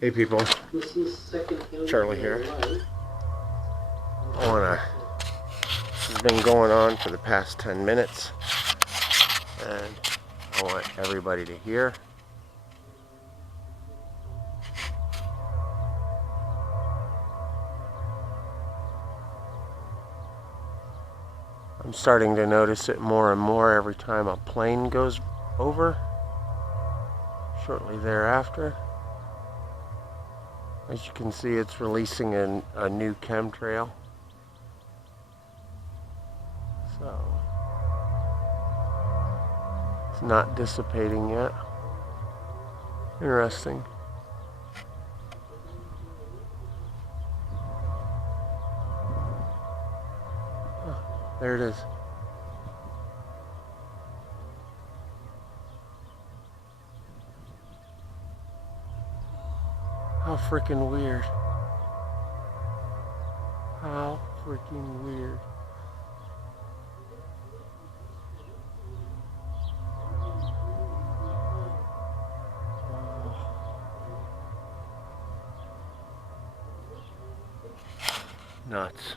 Hey people, Charlie here. This has been going on for the past 10 minutes, and I want everybody to hear. I'm starting to notice it more and more every time a plane goes over. Shortly thereafter, as you can see, it's releasing a new chemtrail. So it's not dissipating yet. Interesting. Oh, there it is. How freaking weird. How freaking weird. Nuts.